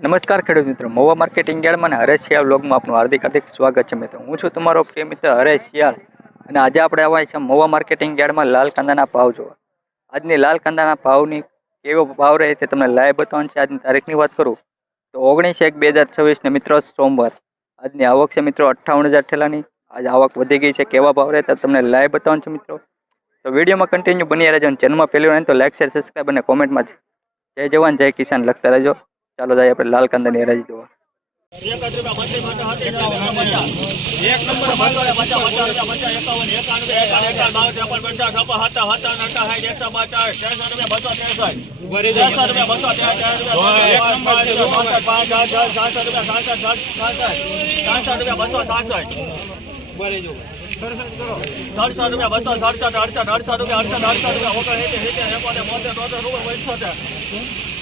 નમસ્કાર ખેડૂત મિત્રો મોવા માર્કેટિંગ યાર્ડ અને હરેશ શિયાળ બ્લોગમાં આપનું હાર્દિક હાર્દિક સ્વાગત છે મિત્રો હું છું તમારો કે મિત્ર હરેશ અને આજે આપણે આવ્યા છે મોવા માર્કેટિંગ યાર્ડમાં લાલ કાંદાના ભાવ જોવા આજની લાલ કાંદાના ભાવની કેવો ભાવ રહે તે તમને લાઈવ બતાવવાનું છે આજની તારીખની વાત કરું તો ઓગણીસ એક બે હજાર છવ્વીસને મિત્રો સોમવાર આજની આવક છે મિત્રો અઠ્ઠાવન હજાર થયેલાની આજ આવક વધી ગઈ છે કેવા ભાવ રહે તે તમને લાઈવ બતાવવાનું છે મિત્રો તો વિડીયોમાં કન્ટિન્યુ બની રહેજો અને ચેનલમાં પહેલી વાર તો લાઈક શેર સબસ્ક્રાઈબ અને કોમેન્ટમાં જય જવાન જય કિસાન લખતા રહેજો चलो जाइए अपने लाल कंदन एरिया जी जो एक नंबर बच्चा बच्चा बच्चा बच्चा बच्चा एक कौन एक आने एक आने का नाम है अपन बच्चा सब हाता हाता नटा है ये समाचार 600 में बच्चा 600 में बच्चा 600 में एक नंबर 5 5 6 7 7 7 7 7 7 7 7 7 7 7 7 7 7 7 7 7 7 7 7 7 7 7 7 7 7 7 7 7 7 7 7 7 7 7 7 7 7 7 7 7 7 7 7 7 7 7 7 7 7 7 7 7 7 7 7 7 7 7 7 7 7 7 7 7 7 7 7 7 7 7 7 7 7 7 7 7 7 7 7 7 7 7 7 7 7 7 7 7 7 7 7 7 7 7 7 7 7 7 7 7 7 7 7 7 7 7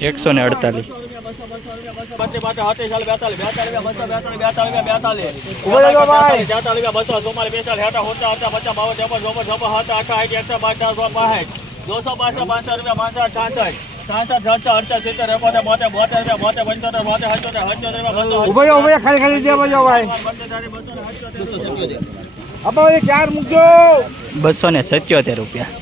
એકસો ને અડતાલીસ બસો ને સત્યોતેર રૂપિયા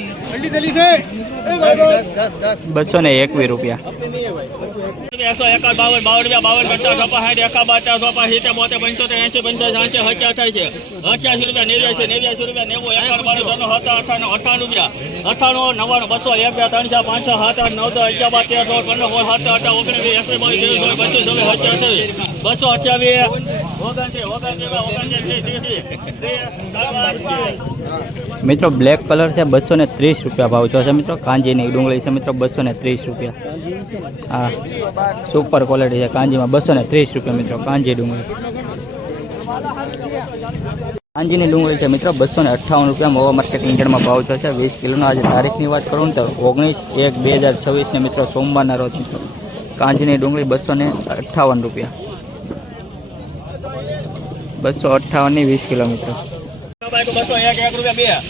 બસો ને એક વી મિત્રો બ્લેક કલર છે બસો ને ત્રીસ રૂપિયા ભાવ જોશે મિત્રો કાંજીની ડુંગળી છે મિત્રો બસો ને ત્રીસ રૂપિયા હા સુપર ક્વોલિટી છે કાંજીમાં બસો ને ત્રીસ રૂપિયા મિત્રો કાંજી ડુંગળી કાંજીની ડુંગળી છે મિત્રો બસો ને રૂપિયા મોવા માર્કેટ ઇન્ડિયનમાં ભાવ છે વીસ કિલોનો આજે તારીખની વાત કરું તો ઓગણીસ એક બે હજાર છવ્વીસને મિત્રો સોમવારના રોજ મિત્રો કાંજીની ડુંગળી બસો ને અઠાવન રૂપિયા બસો અઠાવનની વીસ કિલોમીટર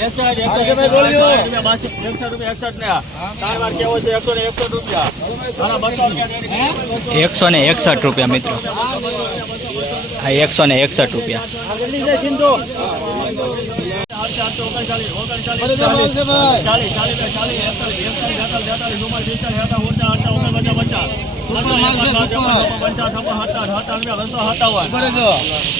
એકસો ને એકસઠ રૂપિયા મિત્રો હા એકસો ને એકસઠ રૂપિયા બચા બચા બચા બચા બચા બચા બચા બચા બચા બચા બચા બચા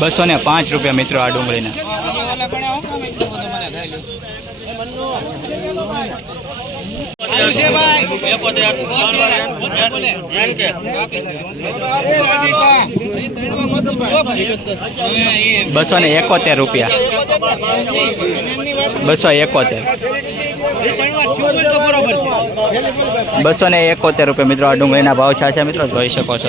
બસો પાંચ રૂપિયા મિત્રો આ ડુંગળીના બસો એકોતેર રૂપિયા બસો એકોતેર બસો એકોતેર રૂપિયા મિત્રો આ ડુંગળીના ભાવ છે મિત્રો જોઈ શકો છો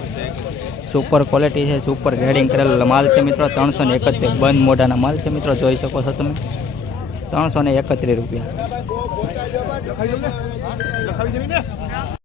સુપર ક્વોલિટી છે સુપર ગ્રેડિંગ કરેલ માલ છે મિત્રો ત્રણસો ને એકત્રીસ બંધ મોઢાના માલ છે મિત્રો જોઈ શકો છો તમે ત્રણસો ને એકત્રીસ રૂપિયા